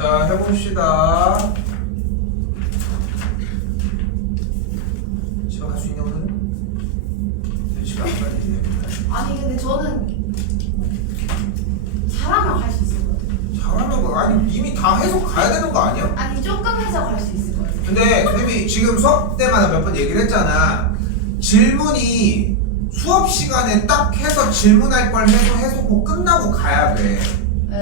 자, 해봅시다. 집에 갈 수 있냐 오늘은? 집에 안 가야지. 아니 근데 저는 잘하면 갈 수 있을 것 같아요. 잘하면 뭐 아니 이미 다 해서 가야 되는 거 아니야? 아니 조금 해서 갈 수 있을 것 같아요. 근데 쌤이 지금 수업 때마다 몇 번 얘기를 했잖아. 질문이 수업 시간에 딱 해서 질문할 걸 해놓고 끝나고 가야 돼.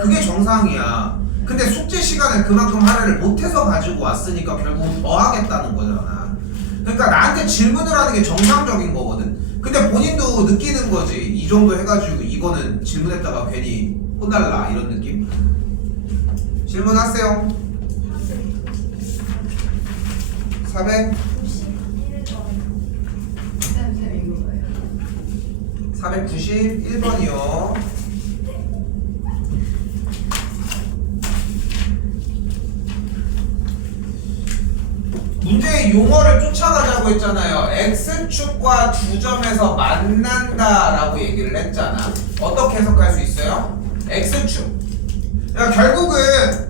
그게 정상이야. 근데 숙제 시간을 그만큼 하나를 못해서 가지고 왔으니까 결국 더 하겠다는 거잖아. 그러니까 나한테 질문을 하는 게 정상적인 거거든. 근데 본인도 느끼는 거지. 이 정도 해가지고 이거는 질문했다가 괜히 혼날라 이런 느낌. 질문하세요. 400 491번이요. 문제의 용어를 쫓아가자고 했잖아요. X축과 두 점에서 만난다라고 얘기를 했잖아. 어떻게 해석할 수 있어요? X축. 그러니까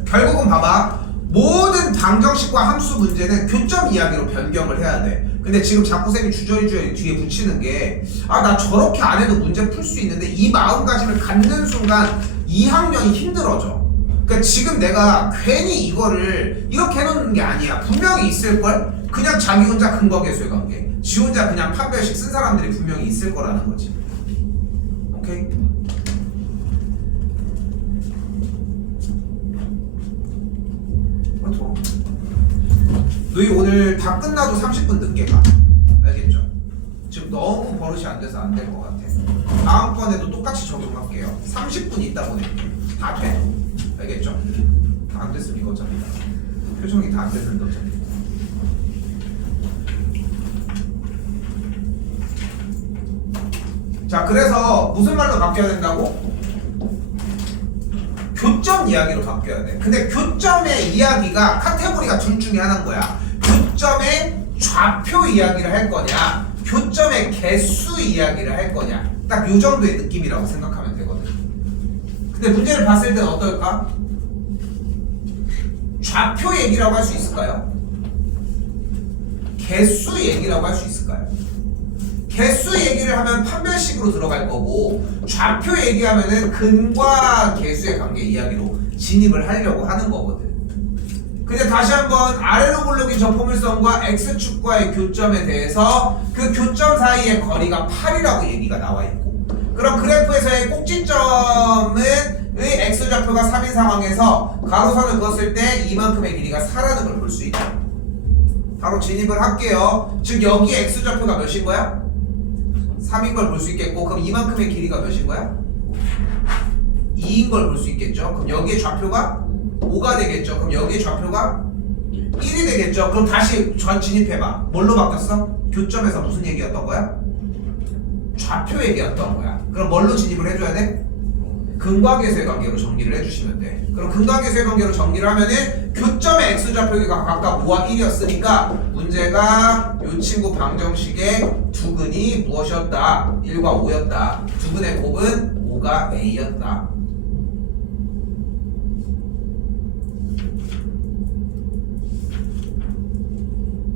결국은 봐봐. 모든 방정식과 함수 문제는 교점 이야기로 변경을 해야 돼. 근데 지금 자꾸 쌤이 주저리 뒤에 붙이는 게 나 저렇게 안 해도 문제 풀 수 있는데 이 마음가짐을 갖는 순간 2학년이 힘들어져. 그러니까 지금 내가 괜히 이거를 이렇게 해놓는 게 아니야. 분명히 있을걸? 그냥 자기 혼자 근거계수의 관계, 지 혼자 그냥 판별식 쓴 사람들이 분명히 있을 거라는 거지. 오케이? 그렇죠. 너희 오늘 다 끝나도 30분 늦게 가. 알겠죠? 지금 너무 버릇이 안 돼서 안 될 것 같아. 다음번에도 똑같이 적용할게요. 30분 있다 보낼게요. 다 돼. 알겠죠? 다 안 됐으면 이거 어차피 표정이 다 안 됐는데 어차피. 자, 그래서 무슨 말로 바뀌어야 된다고? 교점 이야기로 바뀌어야 돼. 근데 교점의 이야기가 카테고리가 둘 중에 하나인 거야. 교점의 좌표 이야기를 할 거냐, 교점의 개수 이야기를 할 거냐. 딱 요 정도의 느낌이라고 생각하면 되거든. 근데 문제를 봤을 때는 어떨까? 좌표 얘기라고 할 수 있을까요? 개수 얘기라고 할 수 있을까요? 개수 얘기를 하면 판별식으로 들어갈 거고, 좌표 얘기하면은 근과 개수의 관계 이야기로 진입을 하려고 하는 거거든. 근데 다시 한번 아래로 고르기 저포물선과 X축과의 교점에 대해서 그 교점 사이의 거리가 8이라고 얘기가 나와 있고, 그럼 그래프에서의 꼭지점은 X좌표가 3인 상황에서 가로선을 그었을 때 이만큼의 길이가 4라는 걸 볼 수 있죠. 바로 진입을 할게요. 즉 여기 X좌표가 몇인 거야? 3인 걸 볼 수 있겠고, 그럼 이만큼의 길이가 몇인 거야? 2인 걸 볼 수 있겠죠. 그럼 여기에 좌표가 5가 되겠죠. 그럼 여기에 좌표가 1이 되겠죠. 그럼 다시 진입해봐. 뭘로 바뀌었어? 교점에서 무슨 얘기였던 거야? 좌표 얘기였던 거야. 그럼 뭘로 진입을 해줘야 돼? 근과 계수의 관계로 정리를 해주시면 돼. 그럼 근과 계수의 관계로 정리를 하면은 교점의 X좌표가 각각 5와 1이었으니까 문제가 이 친구 방정식의 두근이 무엇이었다? 1과 5였다. 두근의 곱은 5가 A였다.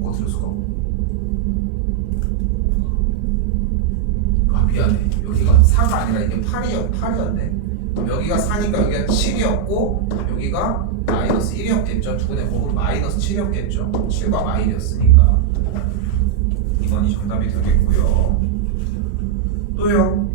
어디로 수가? 미안해. 여기가 4가 아니라 이게 8이었네. 그럼 여기가 4니까 여기가 7이었고 여기가 마이너스 1이었겠죠. 두근의 곱은 마이너스 7이었겠죠. 7과 마이너스니까 2번이 정답이 되겠고요. 또요.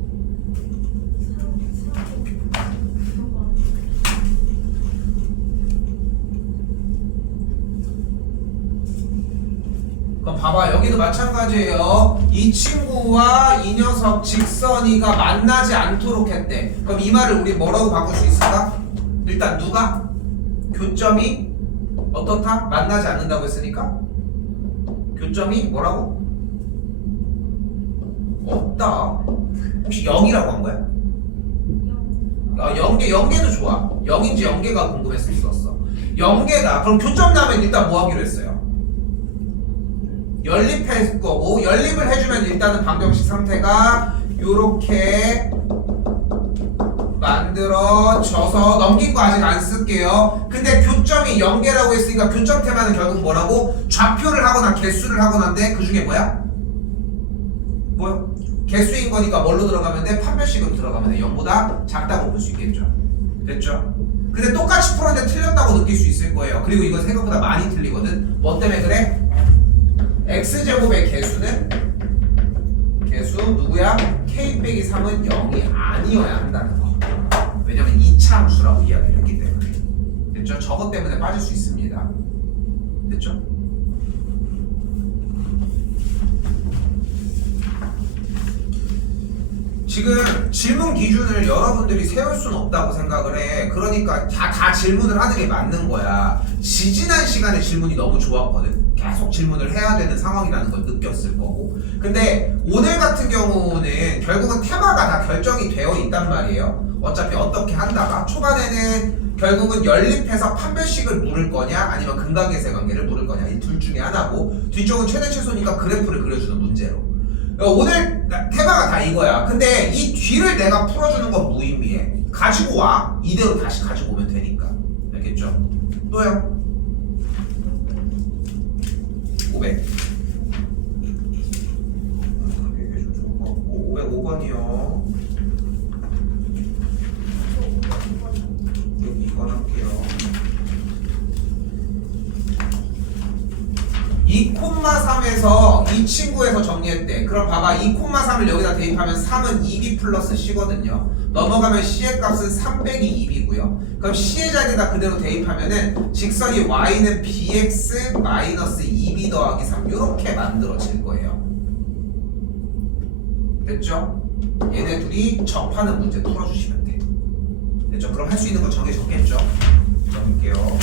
그럼 봐봐, 여기도 마찬가지예요. 이 친구와 이 녀석 직선이가 만나지 않도록 했대. 그럼 이 말을 우리 뭐라고 바꿀 수 있을까? 일단 누가? 교점이 어떻다? 만나지 않는다고 했으니까 교점이 뭐라고? 없다. 혹시 0이라고 한 거야? 0개도 좋아. 0인지 0개가 궁금했을 수 있었어. 0개다. 그럼 교점 나면 일단 뭐 하기로 했어요? 연립할 거고, 연립을 해주면 일단은 방정식 상태가 요렇게 만들어져서 넘긴 거 아직 안 쓸게요. 근데 교점이 0개라고 했으니까 교점 테마는 결국 뭐라고? 좌표를 하거나 개수를 하거나인데 그 중에 뭐야? 뭐요? 개수인 거니까 뭘로 들어가면 돼? 판별식으로 들어가면 돼. 0보다 작다고 볼 수 있겠죠. 됐죠? 근데 똑같이 풀었는데 틀렸다고 느낄 수 있을 거예요. 그리고 이거 생각보다 많이 틀리거든. 뭐 때문에 그래? x제곱의 개수는 개수 누구야? k 빼기 3은 0이 아니어야 한다는 거. 왜냐면 2차 함수라고 이야기를 했기 때문에. 됐죠? 저것 때문에 빠질 수 있습니다. 됐죠? 지금 질문 기준을 여러분들이 세울 수는 없다고 생각을 해. 그러니까 다 질문을 하는 게 맞는 거야. 지지난 시간에 질문이 너무 좋았거든. 계속 질문을 해야 되는 상황이라는 걸 느꼈을 거고. 근데 오늘 같은 경우는 결국은 테마가 다 결정이 되어 있단 말이에요. 어차피 어떻게 한다가 초반에는 결국은 연립해서 판별식을 물을 거냐 아니면 근각계세 관계를 물을 거냐 이 둘 중에 하나고, 뒤쪽은 최대 최소니까 그래프를 그려주는 문제로. 오늘 테마가 다 이거야. 근데 이 뒤를 내가 풀어주는 건 무의미해. 가지고 와. 이대로 다시 가지고 오면 되니까. 알겠죠? 또요. 500. 그게 좀 좋은 것 같고. 505번이요. 여기 2번 할게요. 2,3에서 이 친구에서 정리했대. 그럼 봐봐. 2,3을 여기다 대입하면 3은 2b 플러스 c거든요. 넘어가면 c의 값은 3 빼기 2b고요. 그럼 c의 자리에다 그대로 대입하면은 직선이 y는 bx 마이너스 2b 더하기 3 이렇게 만들어질 거예요. 됐죠? 얘네 둘이 접하는 문제 풀어주시면 돼. 됐죠? 그럼 할 수 있는 거 정해졌겠죠? 적을게요.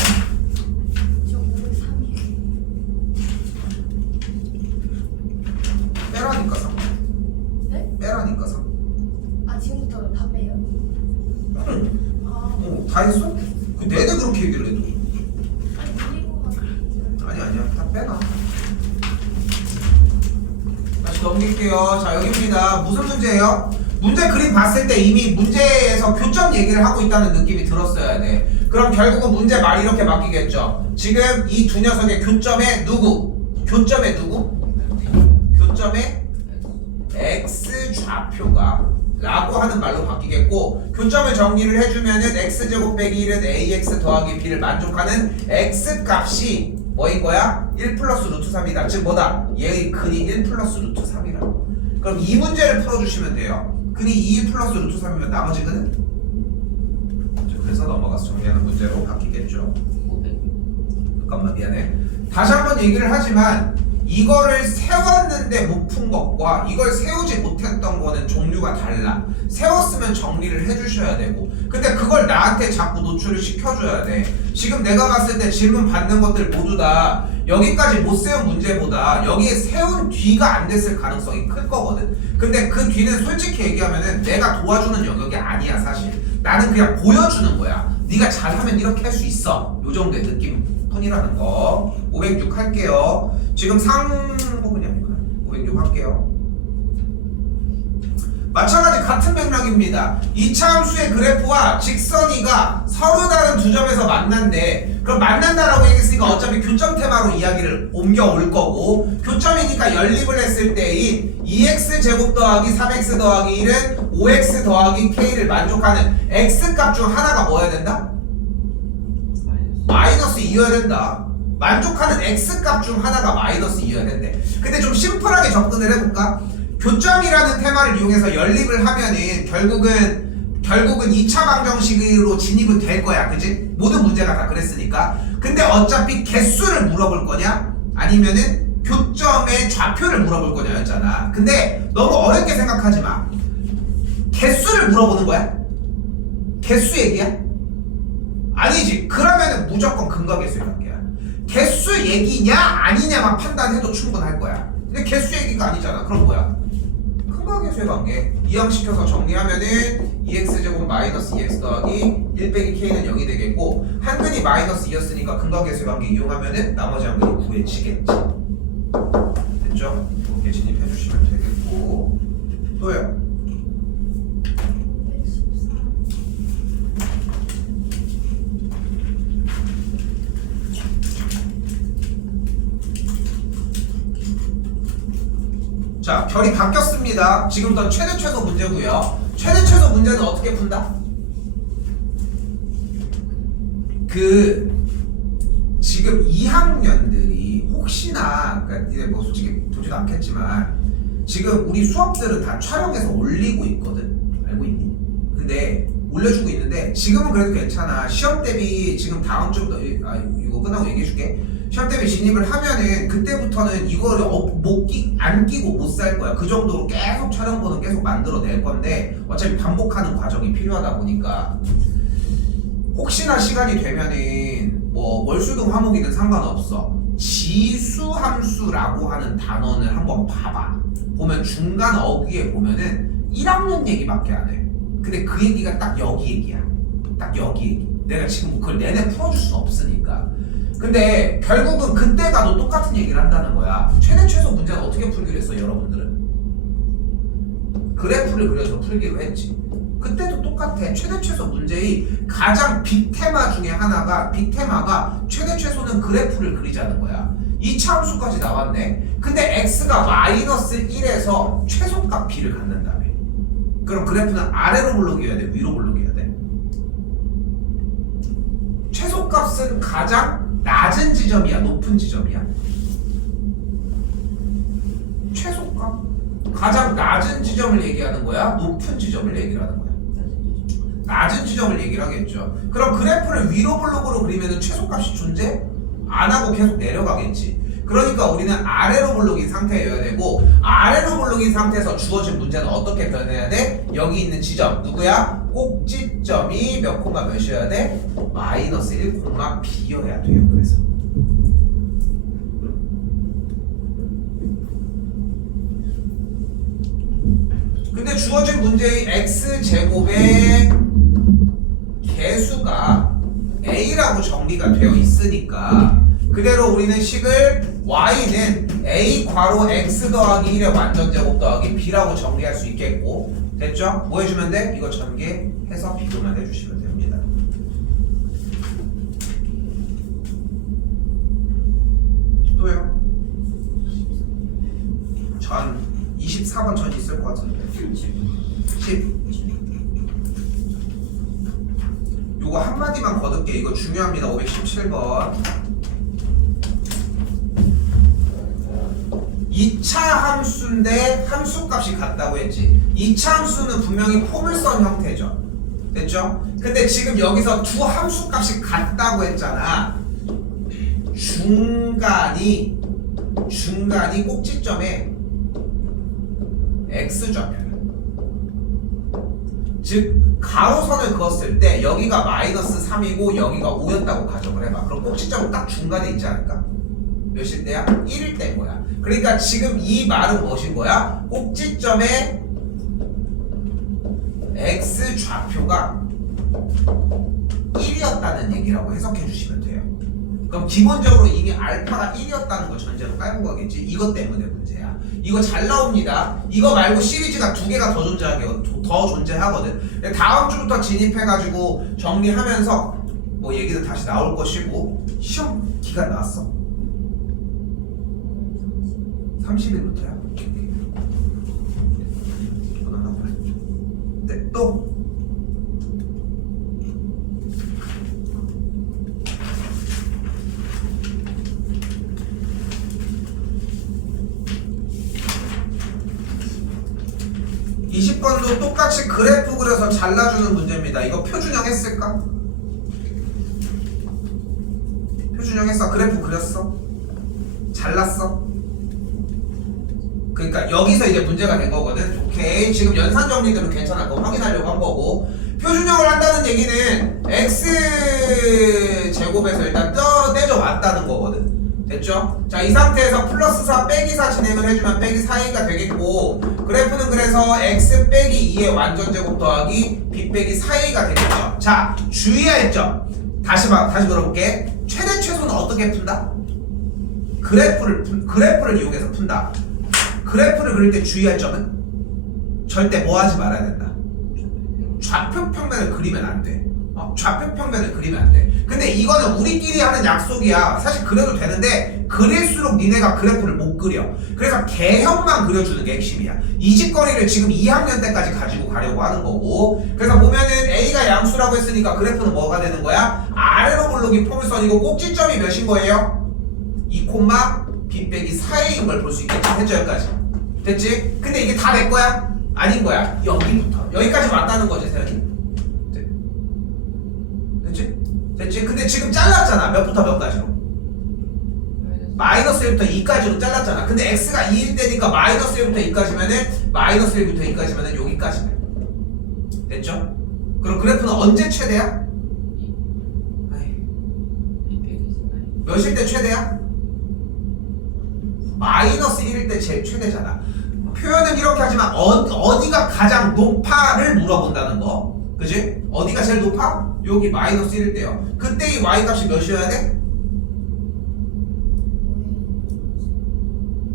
빼라니까 3. 네? 빼라니까 3. 아 지금부터 다 빼요? 아 다 했어? 그 내내 그렇게 얘기를 해도. 아니 그리고 아니야 다 빼놔. 다시 넘길게요. 자 여기입니다. 무슨 문제예요? 문제 그림 봤을 때 이미 문제에서 교점 얘기를 하고 있다는 느낌이 들었어야 돼. 그럼 결국은 문제 말이 이렇게 바뀌겠죠. 지금 이 두 녀석의 교점에 누구? 교점에 누구? 교점에 x 좌표가 라고 하는 말로 바뀌겠고, 교점을 정리를 해주면은 x제곱 빼기 1은 ax 더하기 b를 만족하는 x 값이 뭐인 거야? 1 플러스 루트 3이다. 즉 뭐다? 얘의 근이 1 플러스 루트 3이라고. 그럼 이 문제를 풀어주시면 돼요. 근이 2 플러스 루트 3이면 나머지 근은? 그래서 넘어가서 정리하는 문제로 바뀌겠죠. 잠깐만 미안해. 다시 한번 얘기를 하지만 이거를 세웠는데 못 푼 것과 이걸 세우지 못했던 거는 종류가 달라. 세웠으면 정리를 해주셔야 되고, 근데 그걸 나한테 자꾸 노출을 시켜줘야 돼. 지금 내가 봤을 때 질문 받는 것들 모두 다 여기까지 못 세운 문제보다 여기에 세운 뒤가 안 됐을 가능성이 클 거거든. 근데 그 뒤는 솔직히 얘기하면은 내가 도와주는 영역이 아니야. 사실 나는 그냥 보여주는 거야. 네가 잘하면 이렇게 할 수 있어. 요 정도의 느낌 뿐이라는 거. 506 할게요. 지금 상부분이 아니구나. 506 할게요. 마찬가지 같은 맥락입니다. 2차 함수의 그래프와 직선이가 서로 다른 두 점에서 만난대. 그럼 만난다라고 얘기했으니까 어차피 교점 테마로 이야기를 옮겨올 거고, 교점이니까 연립을 했을 때인 2x 제곱 더하기 3x 더하기 1은 5x 더하기 k를 만족하는 x값 중 하나가 뭐여야 된다? 마이너스 2여야 된다. 만족하는 x값 중 하나가 마이너스 2여야 된대. 근데 좀 심플하게 접근을 해볼까? 교점이라는 테마를 이용해서 연립을 하면은 결국은 2차 방정식으로 진입은 될 거야. 그지? 모든 문제가 다 그랬으니까. 근데 어차피 개수를 물어볼 거냐? 아니면은 교점의 좌표를 물어볼 거냐 였잖아. 근데 너무 어렵게 생각하지 마. 개수를 물어보는 거야? 개수 얘기야? 아니지. 그러면은 무조건 근각계수의 관계야. 개수 얘기냐 아니냐만 판단해도 충분할 거야. 근데 개수 얘기가 아니잖아. 그럼 뭐야? 근각계수의 관계. 이항시켜서 정리하면은 2x제곱 마이너스 2x 더하기 1 빼기 k는 0이 되겠고, 한 근이 마이너스 2였으니까 근각계수의 관계 이용하면은 나머지 한 근이 구해지겠지. 됐죠? 이렇게 진입해 주시면 되겠고, 또요. 자, 결이 바뀌었습니다. 지금부터 최대 최소 문제고요. 최대 최소 문제는 어떻게 푼다? 지금 2학년들이 혹시나, 그러니까 이제 뭐 솔직히 보지도 않겠지만 지금 우리 수업들은 다 촬영해서 올리고 있거든. 알고 있니? 근데 올려주고 있는데 지금은 그래도 괜찮아. 시험 대비 지금 다음 주부터 이거 끝나고 얘기해줄게. 시험 대비 진입을 하면은 그때부터는 이거를 안 끼고 못 살 거야. 그 정도로 계속 촬영본은 계속 만들어낼 건데 어차피 반복하는 과정이 필요하다 보니까 혹시나 시간이 되면은 뭐 월수등 화목이든 상관없어. 지수함수라고 하는 단원을 한번 봐봐. 보면 중간 어귀에 보면은 1학년 얘기밖에 안 해. 근데 그 얘기가 딱 여기 얘기야. 딱 여기 얘기. 내가 지금 그걸 내내 풀어줄 수 없으니까. 근데 결국은 그때 가도 똑같은 얘기를 한다는 거야. 최대 최소 문제는 어떻게 풀기로 했어, 여러분들은? 그래프를 그려서 풀기로 했지. 그때도 똑같아. 최대 최소 문제의 가장 빅테마 중에 하나가, 빅테마가 최대 최소는 그래프를 그리자는 거야. 2차 함수까지 나왔네. 근데 x가 마이너스 1에서 최소값 b를 갖는다며. 그럼 그래프는 아래로 블록이어야 돼, 위로 블록이어야 돼? 최소값은 가장 낮은 지점이야, 높은 지점이야? 최소값? 가장 낮은 지점을 얘기하는 거야? 높은 지점을 얘기하는 거야? 낮은 지점을 얘기를 하겠죠. 그럼 그래프를 위로 블록으로 그리면 최소값이 존재? 안 하고 계속 내려가겠지. 그러니까 우리는 아래로 블록인 상태여야 되고, 아래로 블록인 상태에서 주어진 문제는 어떻게 변해야 돼? 여기 있는 지점 누구야? 꼭지점이 몇 콤마 몇이어야 돼? 마이너스 1 콤마 b여야 돼요. 그래서 근데 주어진 문제의 x제곱의 개수가 a라고 정리가 되어 있으니까 그대로 우리는 식을 y는 a 괄호 x 더하기 1의 완전제곱 더하기 b라고 정리할 수 있겠고, 됐죠? 뭐 해주면 돼? 이거 전개해서 비교만 해주시면 됩니다. 또요? 24번 전 있을 것 같은데. 10. 요거 한마디만 거둘게. 이거 중요합니다. 517번. 2차 함수인데 함수값이 같다고 했지. 2차 함수는 분명히 포물선 형태죠. 됐죠? 근데 지금 여기서 두 함수값이 같다고 했잖아. 중간이 꼭지점에 x좌표야. 즉 가로선을 그었을 때 여기가 마이너스 3이고 여기가 5였다고 가정을 해봐. 그럼 꼭지점은 딱 중간에 있지 않을까? 몇일 때야? 1일 때인 거야. 그러니까 지금 이 말은 무엇인 거야? 꼭지점의 x좌표가 1이었다는 얘기라고 해석해 주시면 돼요. 그럼 기본적으로 이미 알파가 1이었다는 걸 전제로 깔고 가겠지. 이것 때문에 문제야. 이거 잘 나옵니다. 이거 말고 시리즈가 두 개가 더 존재하거든. 다음 주부터 진입해가지고 정리하면서 뭐 얘기도 다시 나올 것이고, 시험 기간 나왔어. 30일부터야. 네, 또. (20번도) 똑같이 그래프 그려서 잘라주는 문제입니다. 이거 표준형 했을까? 표준형 했어? 그래프 그렸어? 잘랐어? 그러니까 여기서 이제 문제가 된 거거든. 오케이, 지금 연산 정리들은 괜찮아. 그거 확인하려고 한 거고, 표준형을 한다는 얘기는 x 제곱에서 일단 떼져 왔다는 거거든. 됐죠? 자, 이 상태에서 플러스 4 빼기 4 진행을 해주면 빼기 4이가 되겠고, 그래프는 그래서 x 빼기 2의 완전제곱 더하기 b 빼기 4a가 되겠죠. 자, 주의할 점 다시 물어볼게. 최대 최소는 어떻게 푼다? 그래프를 이용해서 푼다. 그래프를 그릴 때 주의할 점은 절대 뭐 하지 말아야 된다. 좌표 평면을 그리면 안 돼. 좌표 평면을 그리면 안 돼. 근데 이거는 우리끼리 하는 약속이야. 사실 그려도 되는데 그릴수록 니네가 그래프를 못 그려. 그래서 개형만 그려주는 게 핵심이야. 이 짓거리를 지금 2학년 때까지 가지고 가려고 하는 거고. 그래서 보면은 A가 양수라고 했으니까 그래프는 뭐가 되는 거야? 아래로 볼록이 포물선이고 꼭지점이 몇인 거예요? 2, B 빼기 4A인 걸 볼 수 있겠지. 됐죠? 여기까지. 됐지? 근데 이게 다 내 거야? 아닌 거야. 여기부터. 여기까지 왔다는 거지, 세연이. 됐지? 됐지? 근데 지금 잘랐잖아. 몇부터 몇까지로? 마이너스 1부터 2까지로 잘랐잖아. 근데 x가 2일 때니까 마이너스 1부터 2까지면은 마이너스 1부터 2까지면은 여기까지네. 됐죠? 그럼 그래프는 언제 최대야? 몇일 때 최대야? 마이너스 1일 때 제일 최대잖아. 표현은 이렇게 하지만 어디가 가장 높아를 물어본다는 거. 그지? 어디가 제일 높아? 여기 마이너스 1일 때요. 그때 이 y 값이 몇이어야 돼?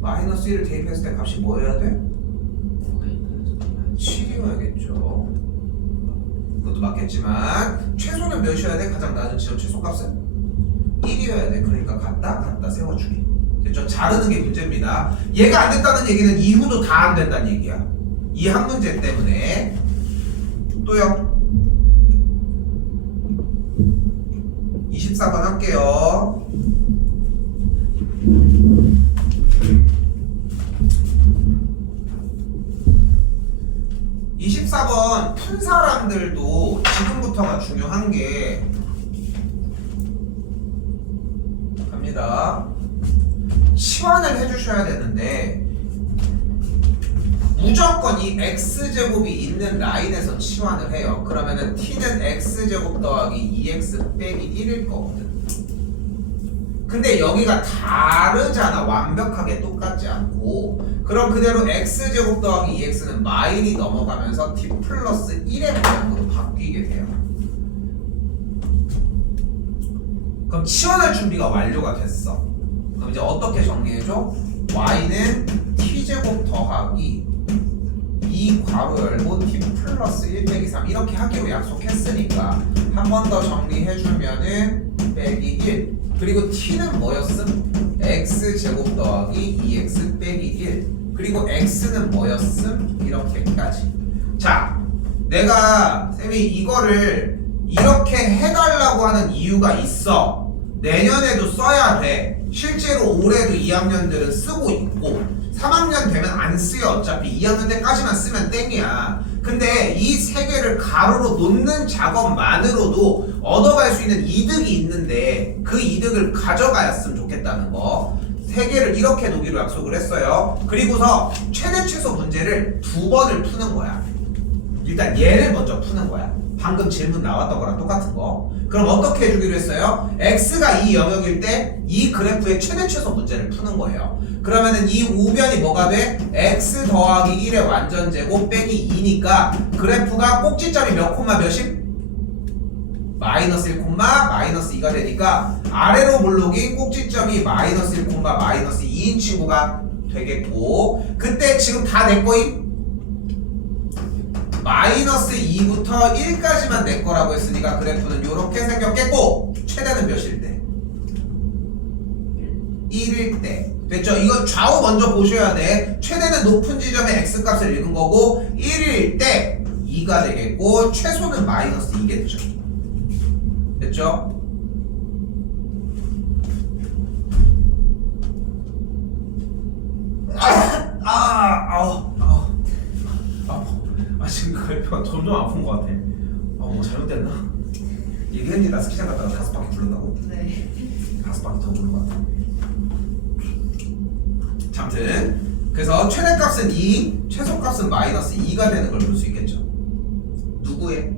마이너스 1을 대입했을 때 값이 뭐여야 돼? 7이어야겠죠. 그것도 맞겠지만 최소는 몇이어야 돼? 가장 낮은 지점 최소값은? 1이어야 돼. 그러니까 갖다 세워주기. 됐죠? 자르는 게 문제입니다. 얘가 안 됐다는 얘기는 이후도 다 안 된다는 얘기야. 이 한 문제 때문에. 또요. 24번 할게요. 푼 사람들도 지금부터가 중요한 게 갑니다. 치환을 해주셔야 되는데 무조건 이 x제곱이 있는 라인에서 치환을 해요. 그러면은 t는 x제곱 더하기 2x 빼기 1일 거거든. 근데 여기가 다르잖아. 완벽하게 똑같지 않고. 그럼 그대로 x제곱 더하기 2x는 마일이 넘어가면서 t 플러스 1의 모양으로 바뀌게 돼요. 그럼 치환할 준비가 완료가 됐어. 그럼 이제 어떻게 정리해줘? y는 t제곱 더하기 2 괄호 열고 t 플러스 1 빼기 3 이렇게 하기로 약속했으니까 한 번 더 정리해주면은 빼기 1 그리고 t는 뭐였음? x제곱 더하기 2x 빼기 1 그리고 x는 뭐였음? 이렇게까지. 자, 내가 쌤이 이거를 이렇게 해달라고 하는 이유가 있어. 내년에도 써야 돼. 실제로 올해도 2학년들은 쓰고 있고 3학년 되면 안 쓰여. 어차피 2학년 때까지만 쓰면 땡이야. 근데 이 세 개를 가로로 놓는 작업만으로도 얻어갈 수 있는 이득이 있는데 그 이득을 가져가였으면 좋겠다는 거. 세 개를 이렇게 놓기로 약속을 했어요. 그리고서 최대 최소 문제를 2번을 푸는 거야. 일단 얘를 먼저 푸는 거야. 방금 질문 나왔던 거랑 똑같은 거. 그럼 어떻게 해주기로 했어요? x가 이 영역일 때 이 그래프의 최대 최소 문제를 푸는 거예요. 그러면은 이 우변이 뭐가 돼? x 더하기 1의 완전 제곱 빼기 2니까 그래프가 꼭지점이 몇 콤마 몇임? 마이너스 1 콤마 마이너스 2가 되니까 아래로 볼록인 꼭지점이 마이너스 1 콤마 마이너스 2인 친구가 되겠고 그때 지금 다 내 거임? 마이너스 2부터 1까지만 내 거라고 했으니까 그래프는 이렇게 생겼겠고 최대는 몇일 때? 1일 때. 됐죠? 이거 좌우 먼저 보셔야 돼. 최대는 높은 지점의 x값을 읽은 거고 1일 때 2가 되겠고 최소는 마이너스 2겠죠. 됐죠? 지금 그래프가 점점 아픈 것 같아. 뭐 잘못됐나? 얘기했니? 나 스키장 갔다가 5바퀴 굴렀다고? 네. 5바퀴 더 굴른 것 같아. 아무튼 그래서 최대값은 2, 최소값은 마이너스 2가 되는 걸 볼 수 있겠죠. 누구의?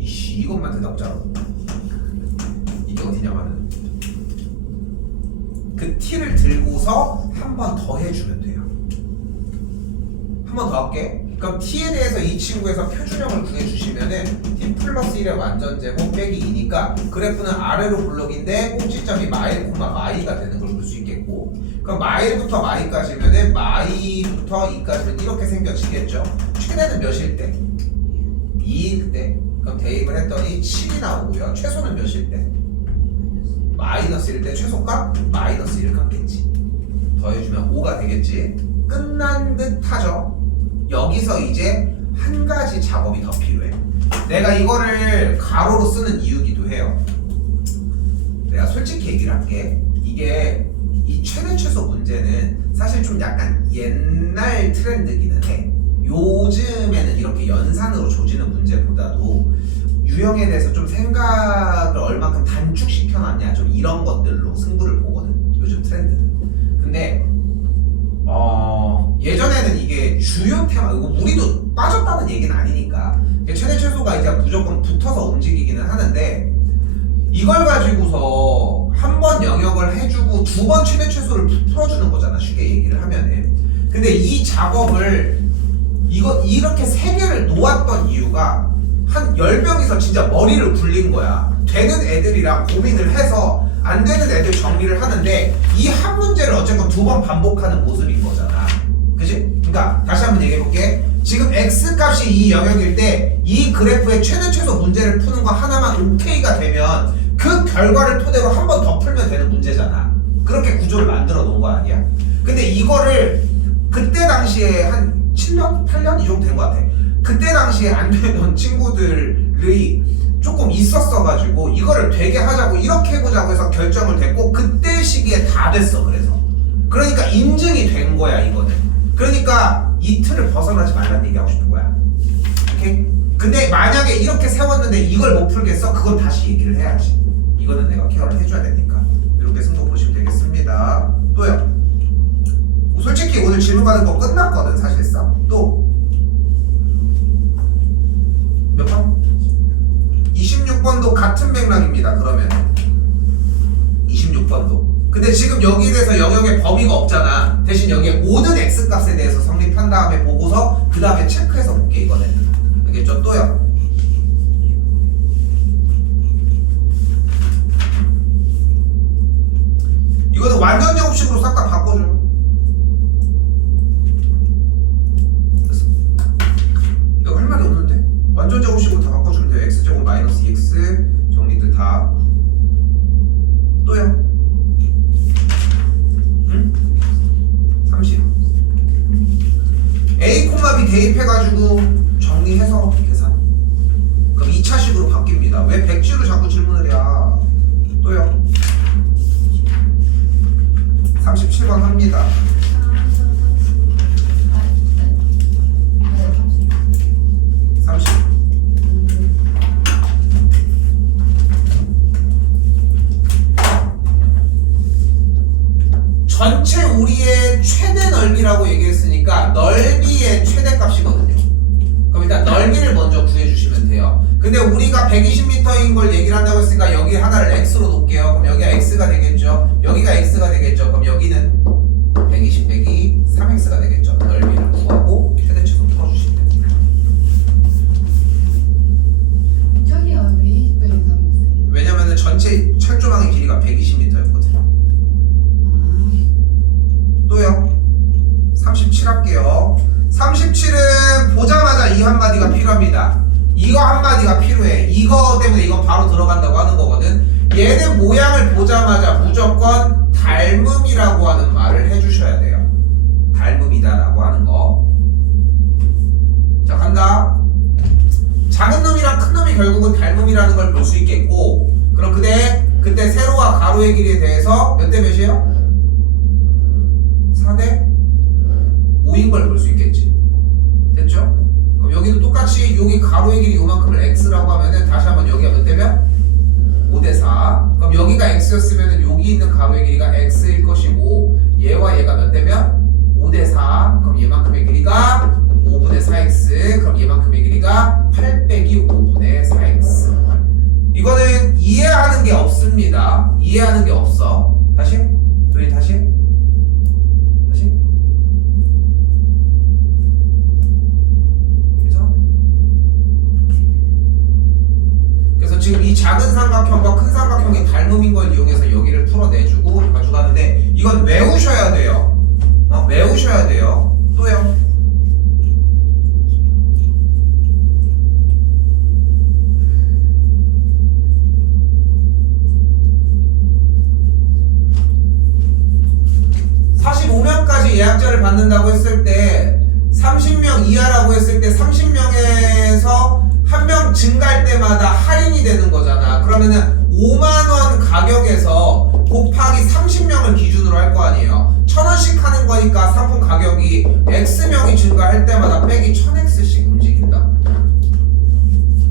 이씨 이것만 대답자로. 이게 어디냐면은 그 t를 들고서 한 번 더 해주면 돼요. 한 번 더 할게. 그럼 t에 대해서 이 친구에서 표준형을 구해주시면은 t 플러스 1의 완전제곱 빼기 2니까 그래프는 아래로 블록인데 꼭지점이 마일 콤마 마이가 되는 걸 볼 수 있겠고 그럼 마일부터 마이까지면은 마이부터 2까지는 이렇게 생겨지겠죠. 최대는 몇일 때? 2일 때. 그럼 대입을 했더니 7이 나오고요. 최소는 몇일 때? 마이너스 1일 때 최소값 마이너스 1을 갚겠지. 더해주면 5가 되겠지. 끝난 듯 하죠. 여기서 이제 한 가지 작업이 더 필요해. 내가 이거를 가로로 쓰는 이유기도 해요. 내가 솔직히 얘기를 할게. 이게 이 최대 최소 문제는 사실 좀 약간 옛날 트렌드기는 해. 요즘에는 이렇게 연산으로 조지는 문제보다도 유형에 대해서 좀 생각을 얼마큼 단축시켜놨냐, 좀 이런 것들로 승부를 보거든, 요즘 트렌드는. 근데 예전에는 이게 주요 테마, 이거 우리도 빠졌다는 얘기는 아니니까 최대 최소가 이제 무조건 붙어서 움직이기는 하는데, 이걸 가지고서 한 번 영역을 해주고 두 번 최대 최소를 풀어주는 거잖아, 쉽게 얘기를 하면은. 근데 이 작업을 이렇게 세 개를 놓았던 이유가 한 10명이서 진짜 머리를 굴린 거야. 되는 애들이랑 고민을 해서 안 되는 애들 정리를 하는데, 이 한 문제를 어쨌건 두 번 반복하는 모습인 거잖아. 그지? 그러니까 다시 한번 얘기해 볼게. 지금 X값이 이 영역일 때 이 그래프의 최대 최소 문제를 푸는 거 하나만 오케이가 되면 그 결과를 토대로 한 번 더 풀면 되는 문제잖아. 그렇게 구조를 만들어 놓은 거 아니야? 근데 이거를 그때 당시에 한 7년? 8년? 이 정도 된 거 같아. 그때 당시에 안 되던 친구들이 조금 있었어가지고 이거를 되게 하자고, 이렇게 해보자고 해서 결정을 됐고, 그때 시기에 다 됐어. 그러니까 인증이 된 거야, 이거는. 그러니까 이 틀을 벗어나지 말라는 얘기 하고 싶은 거야. 오케이? 근데 만약에 이렇게 세웠는데 이걸 못 풀겠어? 그건 다시 얘기를 해야지. 이거는 내가 케어를 해줘야 되니까. 이렇게 승부 보시면 되겠습니다. 또요. 솔직히 오늘 질문 받은 거 끝났거든, 사실상. 또 몇 번? 26번도 같은 맥락입니다. 그러면 26번도. 근데 지금 여기에 대해서 영역의 범위가 없잖아. 대신 여기에 모든 x값에 대해서 성립한 다음에 보고서 그 다음에 체크해서 볼게, 이거는. 알겠죠? 또요. 이거는 완전 제곱식으로 싹 다 바꿔줘요. 이거 할 말이 없는데? 완전 제곱식으로 다 바꿔주면 돼요. x제곱 마이너스 2x 정리들 다. 또요. 응? 30. a, b 대입해가지고 정리해서 계산. 그럼 2차식으로 바뀝니다. 왜 백지로 자꾸 질문을 해야. 또요. 37번 합니다. 30. 전체 우리의 최대 넓이라고 얘기했으니까 넓이의 최대값이거든요. 그럼 일단 넓이를 먼저 구해주시면 돼요. 근데 우리가 120m인 걸 얘기를 한다고 했으니까 여기 하나를 x로 놓을게요. 그럼 여기가 x가 되겠죠. 여기가 x가 되겠죠. 그럼 여기는 120 빼기 3x가 되겠죠. 넓이를 구하고 최대치로 풀어주시면 됩니다. 저기요, 왜 20배인 사람이 있어요? 왜냐면은 전체 철조망의 길이가 120m였거든. 또요. 37 할게요. 37은 보자마자 이 한마디가 필요합니다. 이거 한마디가 필요해. 이거 때문에 이건 바로 들어간다고 하는 거거든. 얘는 모양을 보자마자 무조건 닮음이라고 하는 말을 해주셔야 돼요. 닮음이다라고 하는 거. 자, 간다. 작은 놈이랑 큰 놈이 결국은 닮음이라는 걸 볼 수 있겠고, 그럼 그때 세로와 가로의 길이에 대해서 몇 대 몇이에요? 4대 5인 걸 볼 수 있겠지. 됐죠? 그럼 여기도 똑같이 여기 가로의 길이 요만큼을 x라고 하면은 다시 한번 여기가 몇 대면? 5대 4. 그럼 여기가 x였으면은 여기 있는 가로의 길이가 x일 것이고, 얘와 얘가 몇 대면? 5대 4. 그럼 얘만큼의 길이가 5분의 4x. 그럼 얘만큼의 길이가 8 빼기 5분의 4x. 이거는 이해하는 게 없습니다. 이해하는 게 없어. 다시? 도희 다시? 그래서 지금 이 작은 삼각형과 큰 삼각형이 닮음인 걸 이용해서 여기를 풀어내주고 가져가는데, 이건 외우셔야 돼요. 외우셔야 돼요. 또요. 받는다고 했을 때 30명 이하라고 했을 때 30명에서 한 명 증가할 때마다 할인이 되는 거잖아. 그러면은 5만원 가격에서 곱하기 30명을 기준으로 할 거 아니에요. 1000원씩 하는 거니까 상품 가격이 X명이 증가할 때마다 빼기 1000X씩 움직인다.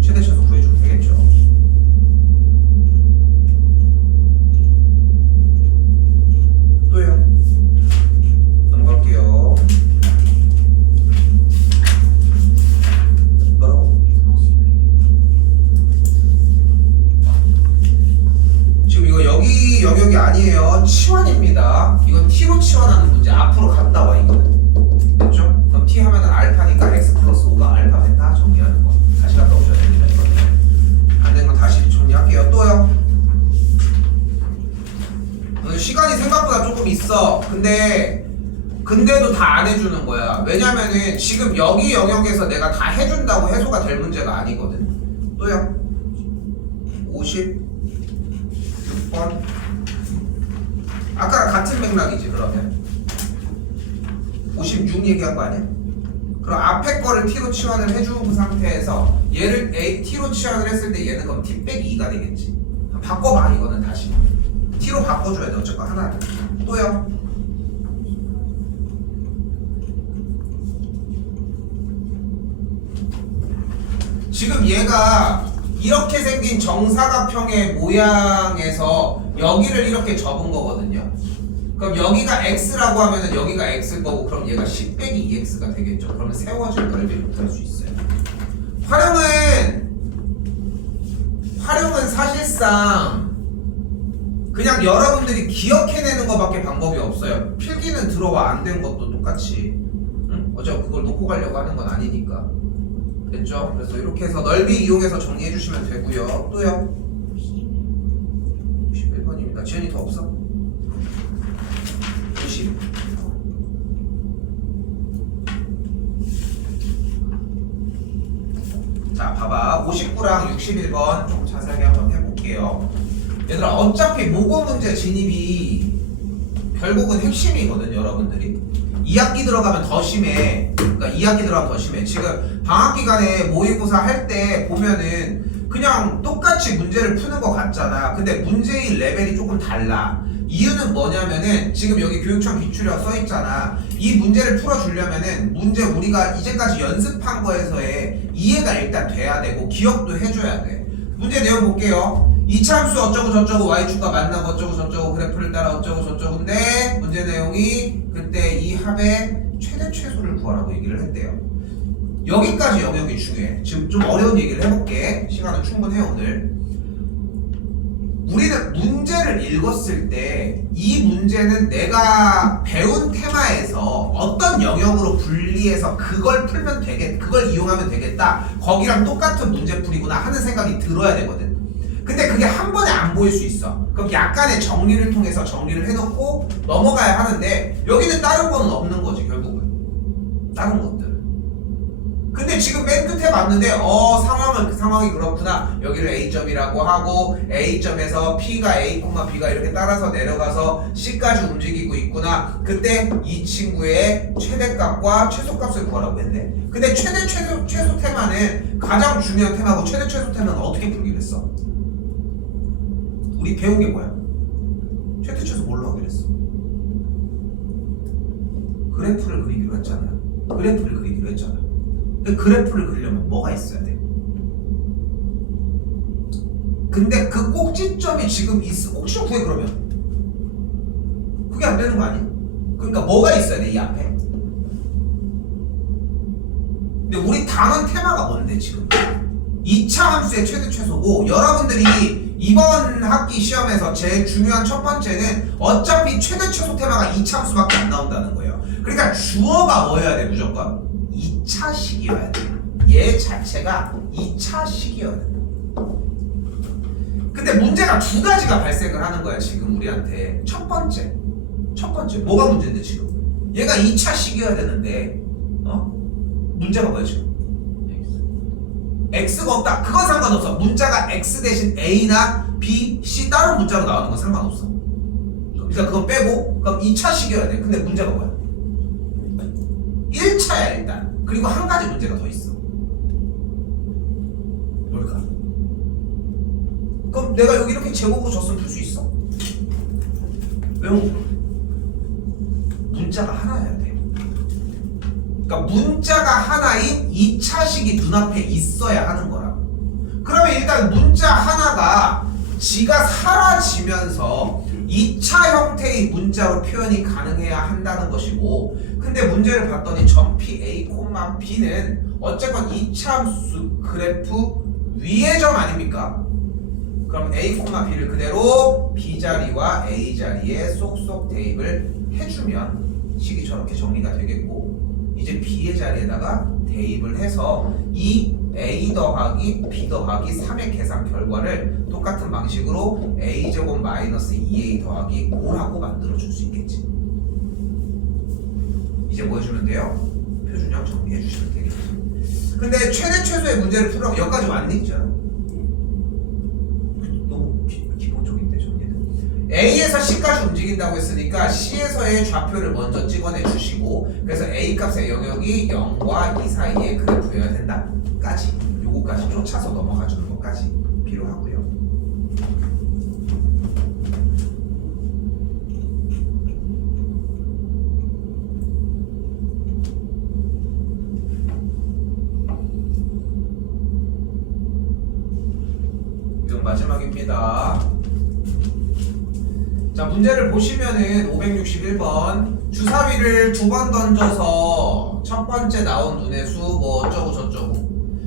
최대 최소 구해주면 되겠죠. 또요. 넘어갈게요. 뭐라고? 지금 이거 여기 영역이 아니에요. 치환입니다. 이건 t로 치환하는 문제. 앞으로 갔다 와 이거는. 됐죠? 그럼 t 하면은 알파니까 x 플러스 5가 알파 베타 정리하는 거. 다시 갔다 오셔야 됩니다. 이거는 안 된 거 다시 정리할게요. 또요. 시간이 생각보다 조금 있어. 근데도 다 안 해주는 거야. 왜냐면은 지금 여기 영역에서 내가 다 해준다고 해소가 될 문제가 아니거든. 또요. 56번. 아까랑 같은 맥락이지 그러면. 56 얘기한 거 아니야? 그럼 앞에 거를 t로 치환을 해준 상태에서 얘를 t로 치환을 했을 때 얘는 그럼 t 빼기 2가 되겠지. 바꿔봐 이거는 다시. t로 바꿔줘야 돼. 어쨌건 하나를. 또요. 지금 얘가 이렇게 생긴 정사각형의 모양에서 여기를 이렇게 접은 거거든요. 그럼 여기가 x라고 하면은 여기가 x일 거고, 그럼 얘가 10 빼기 2x가 되겠죠. 그러면 세워진 넓이를 구할 수 있어요. 활용은 사실상 그냥 여러분들이 기억해내는 것밖에 방법이 없어요. 필기는 들어와 안 된 것도 똑같이. 응? 어차피 그걸 놓고 가려고 하는 건 아니니까. 됐죠? 그래서 이렇게 해서 넓이 이용해서 정리해 주시면 되고요. 또요. 51번입니다. 지연이 더 없어? 50. 자, 봐봐. 59랑 61번 좀 자세하게 한번 해볼게요. 얘들아, 어차피 모고 문제 진입이 결국은 핵심이거든, 여러분들이. 2학기 들어가면 더 심해. 그러니까 2학기 들어가면 더 심해. 지금 방학 기간에 모의고사 할 때 보면은 그냥 똑같이 문제를 푸는 것 같잖아. 근데 문제의 레벨이 조금 달라. 이유는 뭐냐면은 지금 여기 교육청 기출력 써있잖아. 이 문제를 풀어주려면은 문제 우리가 이제까지 연습한 거에서의 이해가 일단 돼야 되고 기억도 해줘야 돼. 문제 내용 볼게요. 이차함수 어쩌고 저쩌고 y축과 만나고 어쩌고 저쩌고 그래프를 따라 어쩌고 저쩌고인데 문제 내용이 그때 이 합의 최대 최소를 구하라고 얘기를 했대요. 여기까지 영역이 중요해. 지금 좀 어려운 얘기를 해볼게. 시간은 충분해 오늘. 우리는 문제를 읽었을 때 이 문제는 내가 배운 테마에서 어떤 영역으로 분리해서 그걸 풀면 그걸 이용하면 되겠다. 거기랑 똑같은 문제풀이구나 하는 생각이 들어야 되거든. 근데 그게 한 번에 안 보일 수 있어. 그럼 약간의 정리를 통해서 정리를 해놓고 넘어가야 하는데 여기는 다른 거는 없는 거지 결국은. 다른 것들. 근데 지금 맨 끝에 봤는데 상황이 그렇구나. 여기를 A점이라고 하고 A점에서 P가 A, B가 이렇게 따라서 내려가서 C까지 움직이고 있구나. 그때 이 친구의 최대값과 최소값을 구하라고 했네. 근데 최대 최소 테마는 가장 중요한 테마고 최대 최소 테마는 어떻게 풀기로 했어? 우리 배운 게 뭐야? 최대 최소 뭘로 하기로 했어? 그래프를 그리기로 했잖아. 근데 그래프를 그리려면 뭐가 있어야 돼? 근데 그 꼭지점이 지금 있어. 꼭지점 구해 그러면. 그게 안 되는 거 아니야? 그러니까 뭐가 있어야 돼 이 앞에? 근데 우리 당한 테마가 뭔데 지금? 2차 함수의 최대 최소고 여러분들이 이번 학기 시험에서 제일 중요한 첫 번째는 어차피 최대 최소 테마가 2차 함수밖에 안 나온다는 거예요. 그러니까 주어가 뭐여야 돼 무조건? 2차식이어야 돼. 얘 자체가 2차식이어야 돼. 근데 문제가 두 가지가 발생을 하는 거야 지금 우리한테. 첫 번째 뭐가 문제인데 지금? 얘가 2차식이어야 되는데 문제가 뭐야 지금? X가 없다. 그건 상관없어. 문자가 X 대신 A나 B, C 다른 문자로 나오는 건 상관없어. 그러니까 그건 빼고 그럼 2차식이어야 돼. 근데 문제가 뭐야? 1차야 일단. 그리고 한 가지 문제가 더 있어. 뭘까? 그럼 내가 여기 이렇게 제곱으로 줬으면 풀 수 있어? 왜 못 풀어? 문자가 하나여야 돼. 그러니까 문자가 하나인 2차식이 눈앞에 있어야 하는 거라. 그러면 일단 문자 하나가 지가 사라지면서 2차 형태의 문자로 표현이 가능해야 한다는 것이고, 근데 문제를 봤더니 점피 A, B는 어쨌건 2차 함수 그래프 위의 점 아닙니까? 그럼 A, B를 그대로 B 자리와 A 자리에 쏙쏙 대입을 해주면 식이 저렇게 정리가 되겠고, 이제 B의 자리에다가 대입을 해서 이 A 더하기 B 더하기 3의 계산 결과를 똑같은 방식으로 A제곱 마이너스 2A 더하기 5라고 만들어줄 수 있겠지. 이제 뭐 해주면 돼요? 표준형 정리해 주시면 되겠지. 근데 최대 최소의 문제를 풀으라고 여기까지 왔니? 있잖아. 너무 기본적인데 정리는. A에서 C까지 움직인다고 했으니까 C에서의 좌표를 먼저 찍어내 주시고, 그래서 A 값의 영역이 0과 2 사이에 그래프여야 된다 까지, 요거까지 쫓아서 넘어가 주는 것까지 필요하고요. 이건 마지막입니다. 자, 문제를 보시면은 561번 주사위를 2번 던져서 첫 번째 나온 눈의 수 뭐 어쩌고 저쩌고,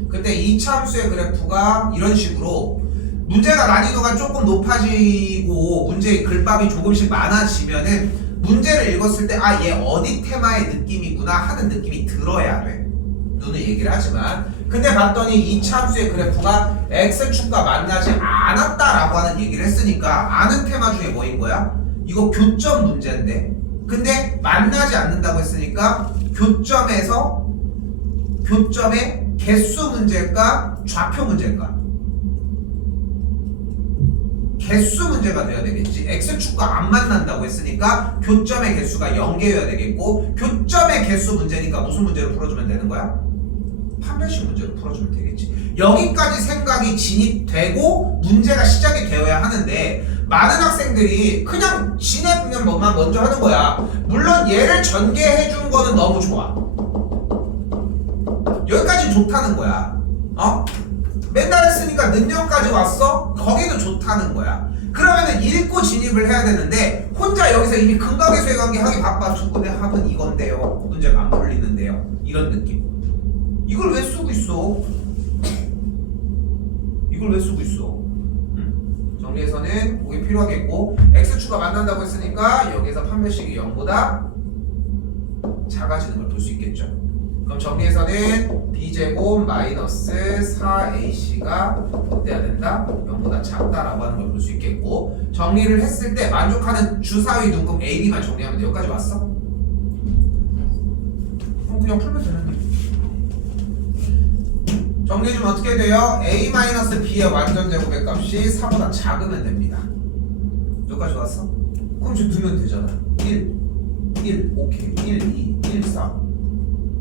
그때 2차 함수의 그래프가 이런 식으로 문제가 난이도가 조금 높아지고 문제의 글밥이 조금씩 많아지면은 문제를 읽었을 때 아, 얘 어디 테마의 느낌이구나 하는 느낌이 들어야 돼. 눈을 얘기를 하지만, 근데 봤더니 2차 함수의 그래프가 x축과 만나지 않았다라고 하는 얘기를 했으니까 아는 테마 중에 뭐인 거야? 이거 교점 문제인데, 근데 만나지 않는다고 했으니까 교점의 개수 문제일까 좌표 문제일까? 개수 문제가 돼야 되겠지. x축과 안 만난다고 했으니까 교점의 개수가 0개여야 되겠고, 교점의 개수 문제니까 무슨 문제로 풀어주면 되는 거야? 판별식 문제로 풀어주면 되겠지. 여기까지 생각이 진입되고 문제가 시작이 되어야 하는데, 많은 학생들이 그냥 진행하는 것만 먼저 하는 거야. 물론 얘를 전개해 준 거는 너무 좋아. 여기까지 좋다는 거야. 맨날 했으니까 능력까지 왔어? 거기도 좋다는 거야. 그러면은 읽고 진입을 해야 되는데, 혼자 여기서 이미 근각의 관계 하기 바빠. 두 분의 합은 이건데요, 문제가 안 풀리는데요, 이런 느낌. 이걸 왜 쓰고 있어? 이걸 왜 쓰고 있어? 정리해서는 그게 필요하겠고, x축과 만난다고 했으니까 여기에서 판별식이 0보다 작아지는 걸 볼 수 있겠죠. 그럼 정리해서는 b제곱 마이너스 4ac가 어때야 된다? 0보다 작다라고 하는 걸 볼 수 있겠고, 정리를 했을 때 만족하는 주사위 눈금 a, b만 정리하면 돼. 여기까지 왔어? 그럼 그냥 풀면 되는 거야. 정리해주면 어떻게 돼요? a-b의 완전 제곱의 값이 4보다 작으면 됩니다. 여기까지 왔어? 그럼 지금 두면 되잖아. 1, 오케이. 1, 2, 1, 4.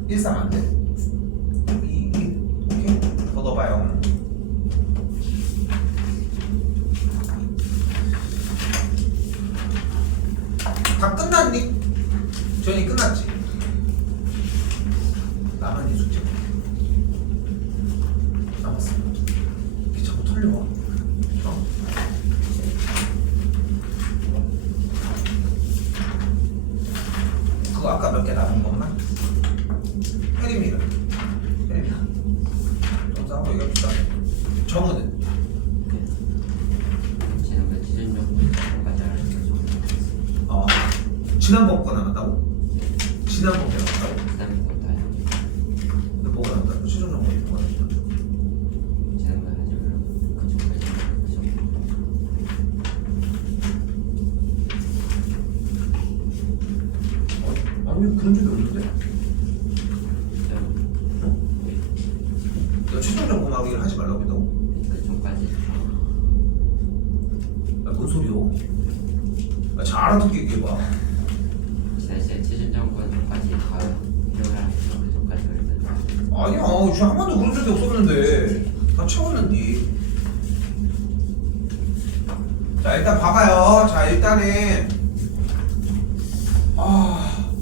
1, 3 안 돼? 2, 1, 오케이. 더 넣어봐요. 다 끝났니? 지원이 끝났지? 나만 이 숙제 남았어. 이게 자꾸 털려와. 그거 아까 몇 개 남은 것만? 혜림이는? 점수하고 얘기합시다. 정우는? 지난번 지전적까지 알았어. 지난번 거 남았다고? 지난번 게 남았다고? 지난번 거 다요. 근데 뭐가 남았다고? 최종 정보이 뭐가 남았다고? 지난번 하지 말라고 그쪽까지 아니 그런 적이 없는데? 너 최종 정보만 얘기를 하지 말라고 했다고? 그쪽까지. 야, 뭔 소리요? 잘 알아듣게 얘기해봐. 사실 지전적까지 가요. 이러면 아니야, 지금 한 번도 그런 적이 없었는데 나 채웠는데. 자, 일단 봐봐요. 자, 일단은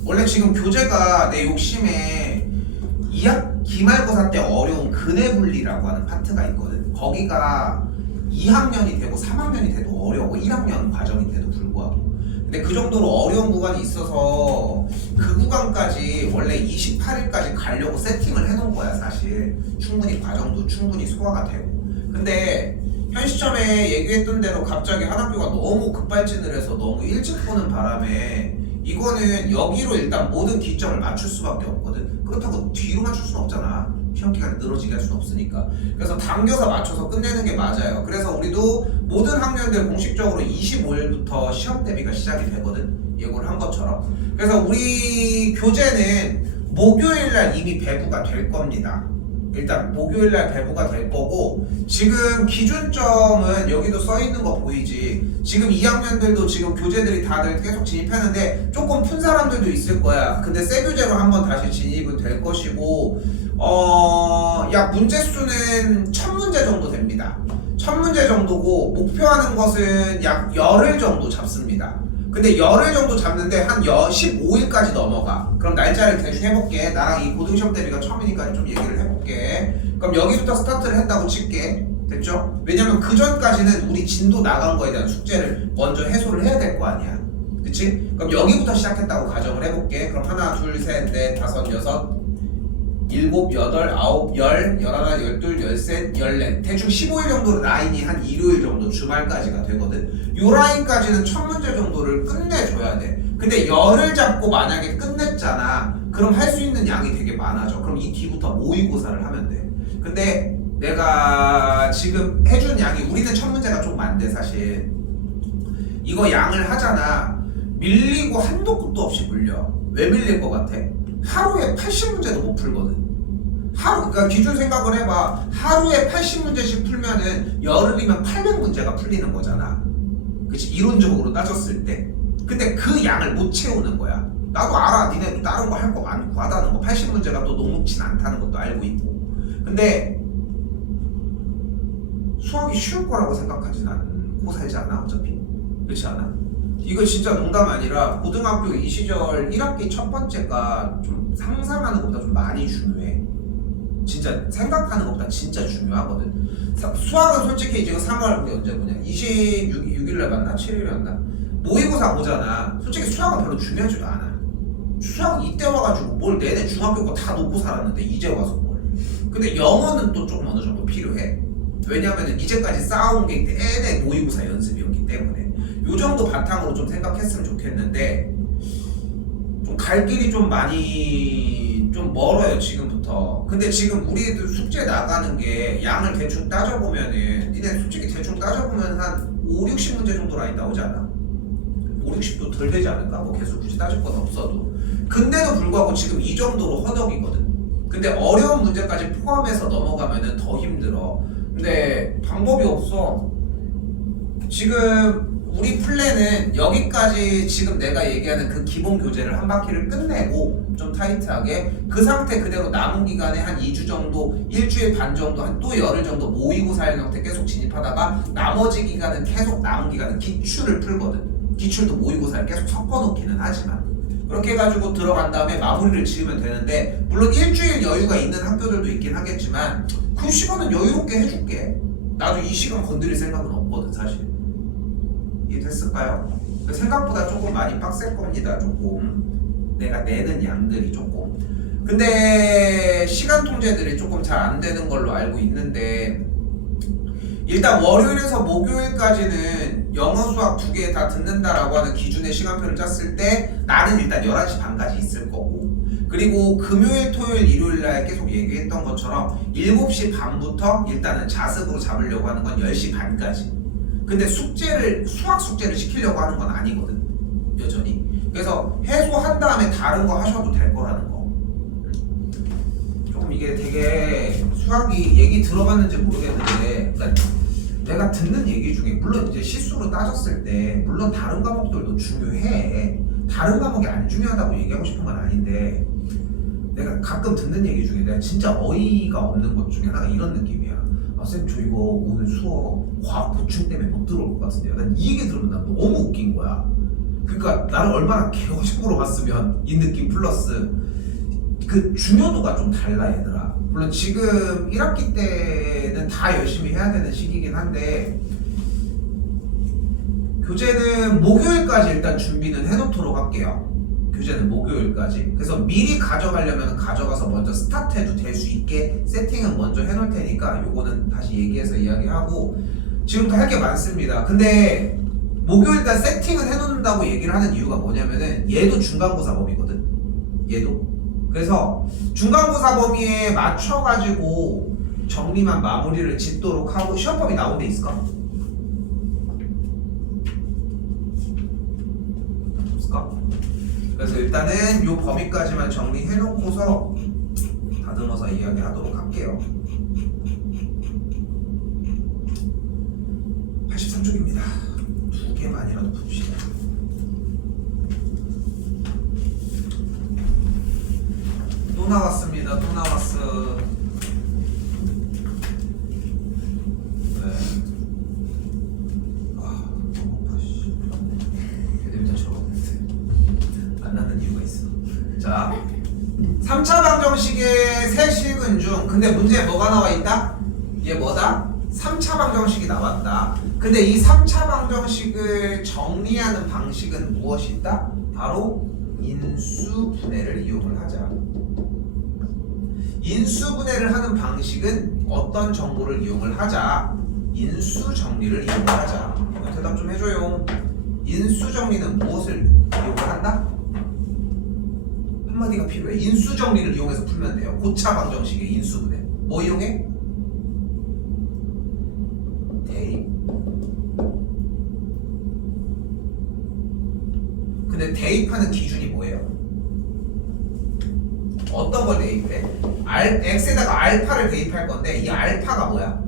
원래 지금 교재가 내 욕심에 2학 기말고사 때 어려운 근해분리라고 하는 파트가 있거든. 거기가 2학년이 되고 3학년이 돼도 어려워. 1학년 과정이 돼도 불구하고. 근데 그 정도로 어려운 구간이 있어서 그 구간까지 원래 28일까지 가려고 세팅을 해놓은 거야. 사실 충분히 과정도 충분히 소화가 되고. 근데 현 시점에 얘기했던 대로 갑자기 한 학교가 너무 급발진을 해서 너무 일찍 보는 바람에 이거는 여기로 일단 모든 기점을 맞출 수밖에 없거든. 그렇다고 뒤로 맞출 수는 없잖아. 시험 기간이 늘어지게 할 수는 없으니까. 그래서 당겨서 맞춰서 끝내는 게 맞아요. 그래서 우리도 모든 학년들 공식적으로 25일부터 시험 대비가 시작이 되거든. 예고를 한 것처럼. 그래서 우리 교재는 목요일날 이미 배부가 될 겁니다. 일단 목요일날 배부가 될 거고, 지금 기준점은 여기도 써있는 거 보이지. 지금 2학년들도 지금 교재들이 다들 계속 진입했는데 조금 푼 사람들도 있을 거야. 근데 새 교재로 한번 다시 진입은 될 것이고, 약 문제 수는 1000문제 정도 됩니다. 1000문제 정도고 목표하는 것은 약 열흘 정도 잡습니다. 근데 열흘 정도 잡는데 한 15일까지 넘어가. 그럼 날짜를 대충 해볼게. 나랑 이 고등시험 대비가 처음이니까 좀 얘기를 해볼게. 그럼 여기부터 스타트를 했다고 칠게. 됐죠? 왜냐면 그 전까지는 우리 진도 나간 거에 대한 숙제를 먼저 해소를 해야 될 거 아니야. 그치? 그럼 여기부터 시작했다고 가정을 해볼게. 그럼 하나, 둘, 셋, 넷, 다섯, 여섯, 일곱, 여덟, 아홉, 열, 열하나, 열둘, 열셋, 열넷. 대충 15일 정도 라인이 한 일요일 정도 주말까지가 되거든. 요 라인까지는 1000문제 정도를 끝내줘야 돼. 근데 열을 잡고 만약에 끝냈잖아. 그럼 할 수 있는 양이 되게 많아져. 그럼 이 뒤부터 모의고사를 하면 돼. 근데 내가 지금 해준 양이, 우리는 1000문제가 좀 많대 사실. 이거 양을 하잖아. 밀리고 한도 끝도 없이 물려. 왜 밀릴 것 같아? 하루에 80문제도 못 풀거든. 그러니까 기준 생각을 해봐. 하루에 80문제씩 풀면은 열흘이면 800문제가 풀리는 거잖아. 그치? 이론적으로 따졌을 때. 근데 그 양을 못 채우는 거야. 나도 알아. 니네 다른 거 할 거 많고 하다는 거. 80문제가 또 녹록진 않다는 것도 알고 있고. 근데 수학이 쉬울 거라고 생각하진 않고 살지 않아? 어차피. 그렇지 않아? 이거 진짜 농담 아니라 고등학교 이 시절 1학기 첫 번째가 좀 상상하는 것보다 좀 많이 중요해. 진짜 생각하는 것보다 진짜 중요하거든. 수학은 솔직히 지금 3월 우리 언제 보냐? 26일날 맞나? 7일이었나? 모의고사 보잖아. 솔직히 수학은 별로 중요하지도 않아. 수학 이때 와가지고 뭘 내내 중학교 거 다 놓고 살았는데 이제 와서 뭘. 근데 영어는 또 조금 어느 정도 필요해. 왜냐면은 이제까지 쌓아온 게 내내 모의고사 연습이었기 때문에 요 정도 바탕으로 좀 생각했으면 좋겠는데 좀 갈 길이 좀 많이 좀 멀어요 지금부터. 근데 지금 우리도 숙제 나가는 게 양을 대충 따져보면은 니네 솔직히 대충 따져보면 한 5, 60문제 정도 라인 나오지 않아? 5, 60도 덜 되지 않을까? 뭐 계속 굳이 따질 건 없어도. 근데도 불구하고 지금 이 정도로 허덕이거든. 근데 어려운 문제까지 포함해서 넘어가면은 더 힘들어. 근데 방법이 없어. 지금 우리 플랜은 여기까지 지금 내가 얘기하는 그 기본 교재를 한 바퀴를 끝내고 좀 타이트하게 그 상태 그대로 남은 기간에 한 2주 정도, 일주일 반 정도, 한 또 열흘 정도 모의고사형 형태 계속 진입하다가 나머지 기간은 계속 남은 기간은 기출을 풀거든. 기출도 모의고사를 계속 섞어놓기는 하지만 그렇게 해가지고 들어간 다음에 마무리를 지으면 되는데 물론 일주일 여유가 있는 학교들도 있긴 하겠지만 그 시간은 여유롭게 해줄게. 나도 이 시간 건드릴 생각은 없거든 사실. 이해됐을까요? 생각보다 조금 많이 빡셀 겁니다. 조금 내가 내는 양들이 조금. 근데 시간 통제들이 조금 잘 안 되는 걸로 알고 있는데 일단 월요일에서 목요일까지는 영어 수학 2개 다 듣는다라고 하는 기준의 시간표를 짰을 때 나는 일단 11시 반까지 있을 거고, 그리고 금요일, 토요일, 일요일날 계속 얘기했던 것처럼 7시 반부터 일단은 자습으로 잡으려고 하는 건 10시 반까지. 근데 수학 숙제를 시키려고 하는 건 아니거든 여전히. 그래서 해소한 다음에 다른 거 하셔도 될 거라는 거. 조금 이게 되게 수학이 얘기 들어봤는지 모르겠는데, 그러니까 내가 듣는 얘기 중에 물론 이제 시수로 따졌을 때 물론 다른 과목들도 중요해. 다른 과목이 안 중요하다고 얘기하고 싶은 건 아닌데 내가 가끔 듣는 얘기 중에 내가 진짜 어이가 없는 것 중에 하나가 이런 느낌이야. 아, 쌤 저 이거 오늘 수업 과학 보충 때문에 못 들어올 것 같은데요. 난 이 얘기 들으면 난 너무 웃긴 거야. 그러니까 나를 얼마나 개고식으로 봤으면 이 느낌 플러스 그 중요도가 좀 달라 얘들아. 물론 지금 1학기 때는 다 열심히 해야 되는 시기긴 한데 교재는 목요일까지 일단 준비는 해놓도록 할게요. 교재는 목요일까지. 그래서 미리 가져가려면 가져가서 먼저 스타트해도 될 수 있게 세팅은 먼저 해놓을 테니까 요거는 다시 얘기해서 이야기하고 지금부터 할 게 많습니다. 근데 목요일날 세팅은 해놓는다고 얘기를 하는 이유가 뭐냐면은 얘도 중간고사 범위거든. 얘도. 그래서 중간고사 범위에 맞춰가지고 정리만 마무리를 짓도록 하고 시험 범위 나온 데 있을까? 없을까? 그래서 일단은 요 범위까지만 정리해놓고서 다듬어서 이야기하도록 할게요. 83쪽입니다. 두 개만이라도 봅시다. 또 나왔습니다. 또 나왔어. 네. 아, 너무 아파. 애들부터 적었는데 안 나는 이유가 있어. 자, 3차 방정식의 세 식은 중 근데 문제에 뭐가 나와 있다? 얘 뭐다? 3차 방정식이 나왔다. 근데 이 3차 방정식을 정리하는 방식은 무엇이 있다? 바로 인수분해를 이용을 하자. 인수분해를 하는 방식은 어떤 정보를 이용을 하자? 인수정리를 이용을 하자. 대답 좀 해줘요. 인수정리는 무엇을 이용을 한다? 한마디가 필요해. 인수정리를 이용해서 풀면 돼요. 고차 방정식의 인수분해. 뭐 이용해? 대입. 근데 대입하는 기준이 뭐예요? 어떤 걸 대입해? x에다가 알파를 대입할 건데 이 알파가 뭐야?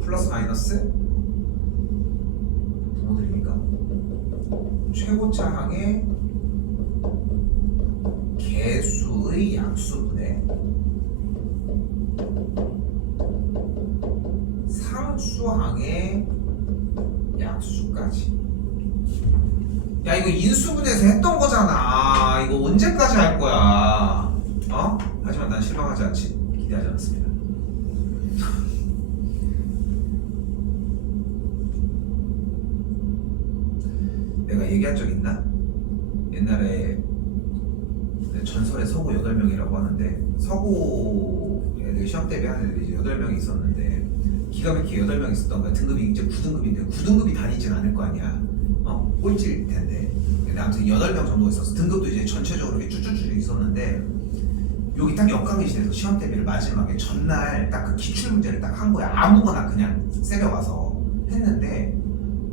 플러스 마이너스? 부모들입니까? 최고차 항의 개수의 약수분의 상수항의 약수까지. 야 이거 인수분해에서 했던 거잖아. 이거 언제까지 할 거야? 어? 하지만 난 실망하지 않지. 기대하지 않습니다. 내가 얘기한 적 있나? 옛날에 전설의 서고 8명이라고 하는데 서고 애들 시험 대비하는 애들이 이제 8명이 있었는데 기가 막히게 8명 있었던 거야. 등급이 이제 9등급인데 9등급이 다니진 않을 거 아니야. 꼴찌일 텐데. 근데 아무튼 8명 정도 있었어. 등급도 이제 전체적으로 이렇게 쭈쭈쭈 있었는데 여기 딱 역강의실에서 시험 대비를 마지막에 전날 딱 그 기출 문제를 딱 한 거야. 아무거나 그냥 새벽 와서 했는데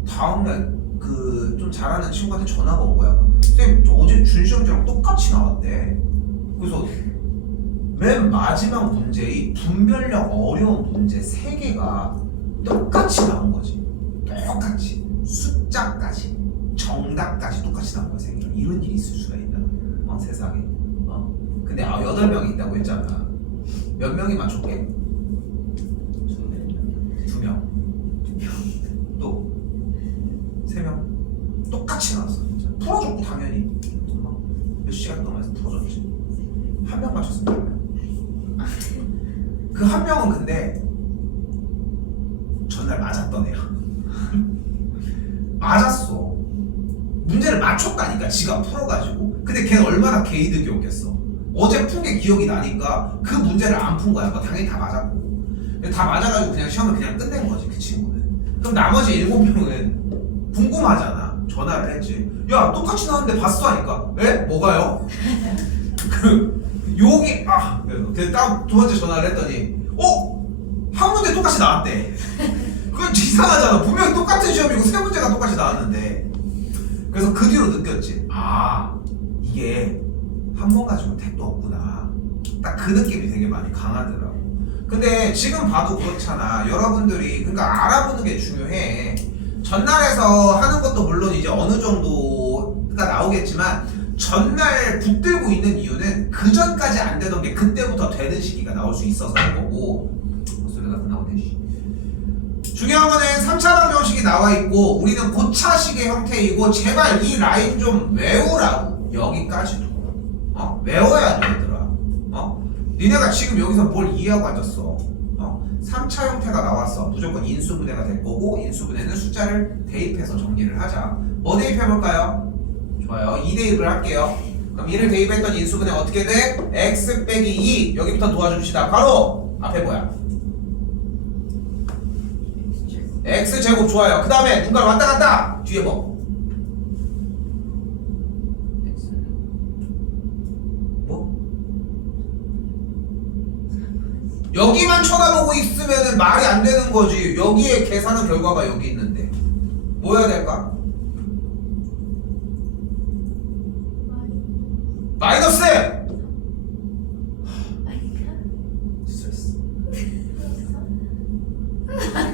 다음날 그 좀 잘하는 친구한테 전화가 온 거야. 선생님 저 어제 준시험지랑 똑같이 나왔대. 그래서 맨 마지막 문제의 분별력 어려운 문제 3개가 똑같이 나온 거지. 똑같이 숫자까지 정답까지 똑같이 나온 거야. 3개가. 이런 일이 있을 수가 있나? 세상에. 근데 8명이 있다고 했잖아. 몇 명이 맞췄게? 2명. 또 3명. 똑같이 나왔어. 진짜. 풀어줬고 당연히. 몇 시간 동안 해서 풀어줬지. 1명 맞췄습니다. 그 1명은 근데 전날 맞았던 애야. 맞았어. 문제를 맞췄다니까 지가 풀어가지고. 근데 걔는 얼마나 개이득이었겠어. 어제 푼 게 기억이 나니까 그 문제를 안 푼 거야. 뭐 당연히 다 맞았고. 다 맞아가지고 그냥 시험을 그냥 끝낸 거지 그 친구는. 그럼 나머지 7명은 궁금하잖아. 전화를 했지. 야 똑같이 나왔는데 봤어 하니까. 에? 뭐가요? 여기 그래서 딱 2번째 전화를 했더니 한 문제 똑같이 나왔대. 그건 이상하잖아. 분명히 똑같은 시험이고 3문제가 똑같이 나왔는데. 그래서 그 뒤로 느꼈지. 이게 한 번 가지고 택도 없구나. 딱 그 느낌이 되게 많이 강하더라고. 근데 지금 봐도 그렇잖아. 여러분들이 그러니까 알아보는 게 중요해. 전날에서 하는 것도 물론 이제 어느 정도가 나오겠지만 전날 붙들고 있는 이유는 그 전까지 안 되던 게 그때부터 되는 시기가 나올 수 있어서 한 거고. 소리가 나오네. 중요한 거는 3차 방정식이 나와 있고 우리는 고차식의 형태이고 제발 이 라인 좀 외우라고. 여기까지도 외워야 돼 얘들아. 니네가 지금 여기서 뭘 이해하고 앉았어. 3차 형태가 나왔어. 무조건 인수분해가 될 거고 인수분해는 숫자를 대입해서 정리를 하자. 뭐 대입해볼까요? 좋아요. 2 대입을 할게요. 그럼 2를 대입했던 인수분해 어떻게 돼? x 빼기 2. 여기부터 도와줍시다. 바로 앞에 뭐야? x제곱. 좋아요. 그 다음에 눈깔 왔다 갔다. 뒤에 뭐? 뭐? 여기만 쳐다보고 있으면 말이 안 되는 거지. 여기에 계산한 결과가 여기 있는데 뭐 해야 될까? 마이너스! 스트레스.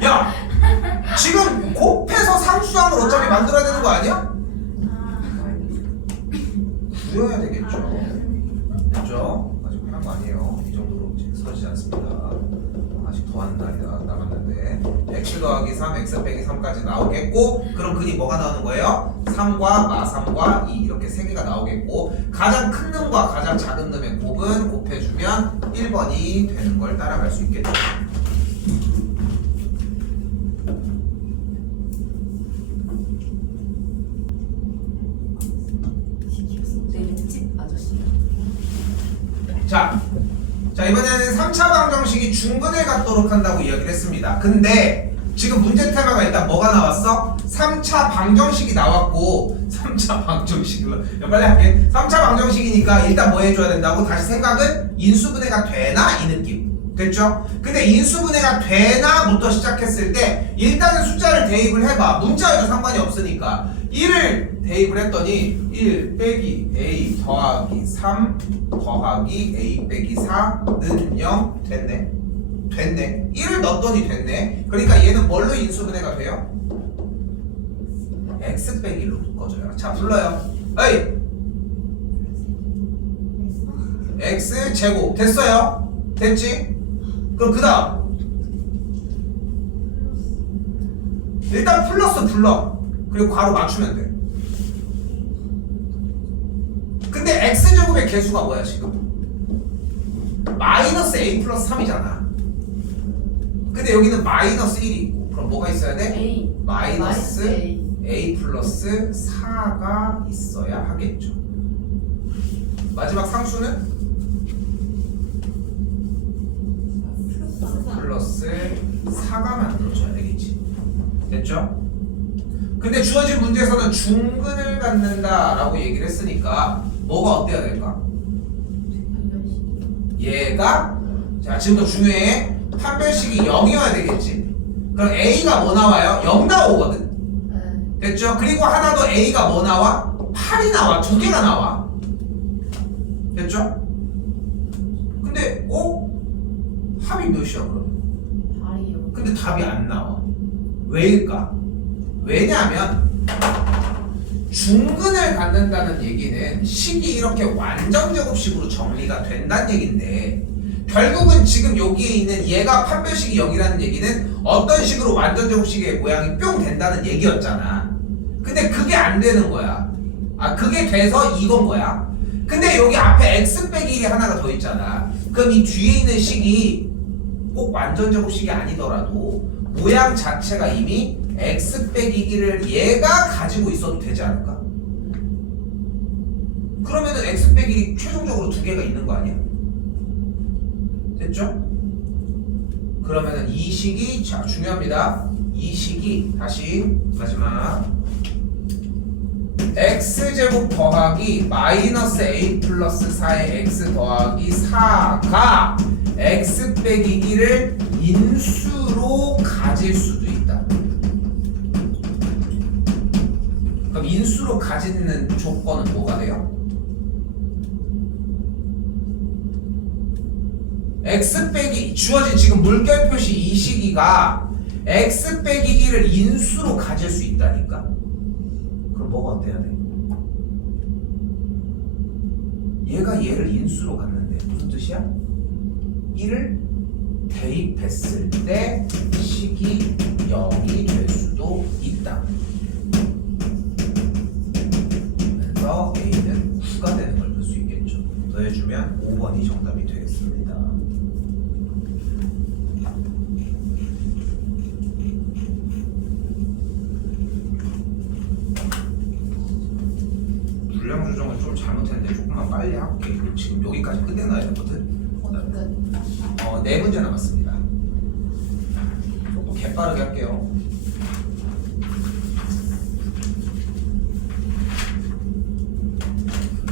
야! 지금 곱해서 상수항을 어차피 만들어야 되는 거 아니야? 구해야 되겠죠. 됐죠? 아직 한 거 아니에요. 이 정도로 서지지 않습니다. 아직 더한 날이 남았는데 x 더하기 3, x 빼기 3까지 나오겠고 그럼 근이 뭐가 나오는 거예요? 3과 마3과 2 이렇게 3개가 나오겠고 가장 큰 놈과 가장 작은 놈의 곱은 곱해주면 1번이 되는 걸 따라갈 수 있겠죠. 자 이번에는 3차 방정식이 중근을 갖도록 한다고 이야기를 했습니다. 근데 지금 문제 테마가 일단 뭐가 나왔어? 3차 방정식이 나왔고 3차 방정식으로 빨리 할게. 3차 방정식이니까 일단 뭐 해줘야 된다고? 다시 생각은 인수분해가 되나? 이 느낌 됐죠? 근데 인수분해가 되나부터 시작했을 때 일단은 숫자를 대입을 해봐. 문자여도 상관이 없으니까 1을 대입을 했더니 1 빼기 a 더하기 3 더하기 a 빼기 4는 0 됐네. 1을 넣었더니 됐네. 그러니까 얘는 뭘로 인수분해가 돼요? x 빼기로 묶어줘요. 자 불러요. 어이 x 제곱 됐어요? 됐지? 그럼 그 다음 일단 플러스 불러. 그리고 괄호 맞추면 돼. 근데 x제곱의 개수가 뭐야 지금? 마이너스 a 플러스 3이잖아. 근데 여기는 마이너스 1이 있고 그럼 뭐가 있어야 돼? A. 마이너스 a 플러스 4가 있어야 하겠죠. 마지막 상수는? 플러스 4가 만들어져야 되겠지. 됐죠? 근데 주어진 문제에서는 중근을 갖는다 라고 얘기를 했으니까 뭐가 어때야 될까? 얘가 자 지금부터 중요해. 판별식이 0이어야 되겠지. 그럼 A가 뭐 나와요? 0 나오거든. 됐죠? 그리고 하나 더 A가 뭐 나와? 8이 나와. 2개가 나와. 됐죠? 근데 합이 몇이야 그럼? 8이요. 근데 답이 안 나와. 왜일까? 왜냐하면 중근을 갖는다는 얘기는 식이 이렇게 완전제곱식으로 정리가 된다는 얘긴데 결국은 지금 여기에 있는 얘가 판별식이 0이라는 얘기는 어떤 식으로 완전제곱식의 모양이 뿅 된다는 얘기였잖아. 근데 그게 안 되는 거야. 그게 돼서 이건 거야. 근데 여기 앞에 x 빼기 1이 하나가 더 있잖아. 그럼 이 뒤에 있는 식이 꼭 완전제곱식이 아니더라도 모양 자체가 이미 x 빼기 1을 얘가 가지고 있어도 되지 않을까? 그러면은 x 빼기 1이 최종적으로 2개가 있는 거 아니야? 됐죠? 그러면은 이 식이 자 중요합니다. 이 식이 다시 마지막 x제곱 더하기 마이너스 a 플러스 4의 x 더하기 4가 x 빼기 1을 인수로 가질 수도 있다. 그럼 인수로 가지는 조건은 뭐가 돼요? x 빼기 주어진 지금 물결 표시 이 시기가 x 빼기 1을 인수로 가질 수 있다니까. 그럼 뭐가 어때야 돼? 얘가 얘를 인수로 갔는데 무슨 뜻이야? 1을 대입했을 때 식이 0이 될 수도 있다. 그래서 A는 9가 되는 걸 볼 수 있겠죠. 더해주면 5번이 정답이 되겠습니다. 분량 조정을 좀 잘못했는데 조금만 빨리 할게. 이거 지금 여기까지 끝내놔야 되거든. 어떤? 네 문제 남았습니다. 조금 개빠르게 할게요.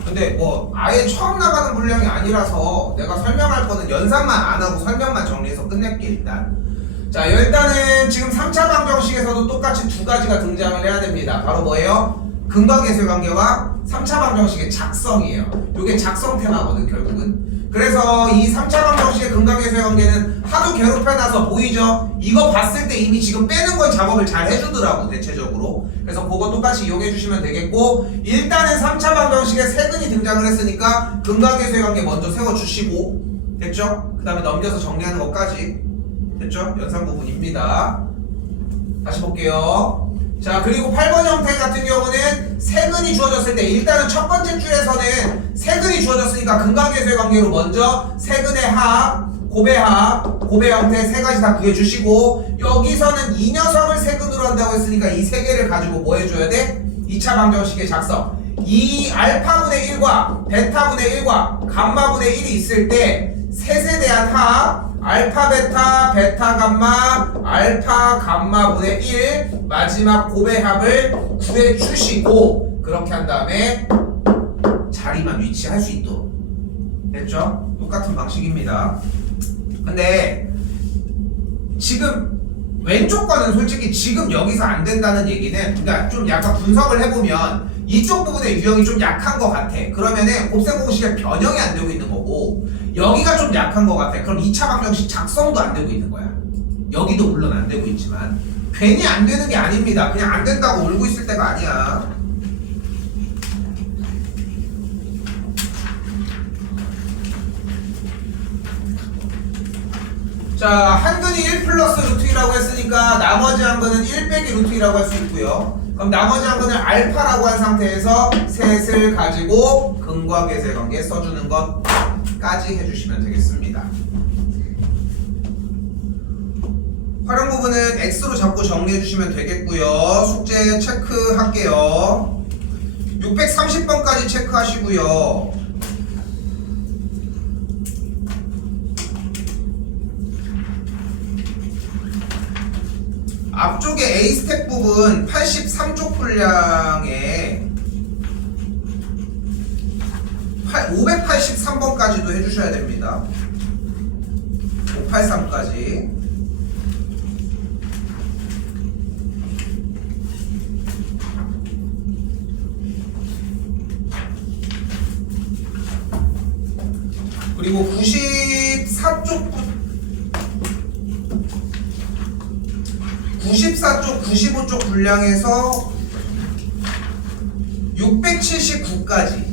근데 뭐 아예 처음 나가는 분량이 아니라서 내가 설명할 거는 연산만 안 하고 설명만 정리해서 끝낼게 일단. 자, 일단은 지금 3차 방정식에서도 똑같이 두 가지가 등장을 해야 됩니다. 바로 뭐예요? 근과계수의 관계와 3차 방정식의 작성이에요. 이게 작성 테마거든 결국은. 그래서 이 3차 방정식의 근과계수의 관계는 하도 괴롭혀놔서 보이죠? 이거 봤을 때 이미 지금 빼는 건 작업을 잘 해주더라고 대체적으로. 그래서 그거 똑같이 이용해 주시면 되겠고, 일단은 3차 방정식에 세근이 등장을 했으니까 근과계수의 관계 먼저 세워주시고, 됐죠? 그 다음에 넘겨서 정리하는 것까지, 됐죠? 연산 부분입니다. 다시 볼게요. 자, 그리고 8번 형태 같은 경우는 세근이 주어졌을 때 일단은 첫 번째 줄에서는 세근이 주어졌으니까 근과계수의 관계로 먼저 세근의 합, 곱의 합, 곱의 형태 세 가지 다 구해주시고, 여기서는 이 녀석을 세근으로 한다고 했으니까 이 세 개를 가지고 뭐 해줘야 돼? 2차 방정식의 작성. 이 알파분의 1과 베타분의 1과 감마분의 1이 있을 때 셋에 대한 합, 알파 베타 베타 감마 알파 감마분의 1 마지막 곱의 합을 구해 주시고, 그렇게 한 다음에 자리만 위치할 수 있도록. 됐죠? 똑같은 방식입니다. 근데 지금 왼쪽 거는 솔직히 지금 여기서 안 된다는 얘기는, 그러니까 좀 약간 분석을 해보면 이쪽 부분의 유형이 좀 약한 것 같아. 그러면은 곱셈 공식의 변형이 안 되고 있는 거고, 여기가 좀 약한 것 같아. 그럼 2차 방정식 작성도 안 되고 있는 거야. 여기도 물론 안 되고 있지만 괜히 안 되는 게 아닙니다. 그냥 안 된다고 울고 있을 때가 아니야. 자, 한 근이 1 플러스 루트 2라고 했으니까 나머지 한 근은 1 빼기 루트 2라고 할 수 있고요. 그럼 나머지 한 근을 알파라고 한 상태에서 셋을 가지고 근과계수의 관계 써주는 것까지 해주시면 되겠습니다. 활용 부분은 X로 잡고 정리해주시면 되겠고요. 숙제 체크할게요. 630번까지 체크하시고요. 앞쪽에 A 스텝 부분 83쪽 분량에 583번까지도 해주셔야 됩니다. 583까지. 그리고 94쪽, 95쪽 분량에서 679까지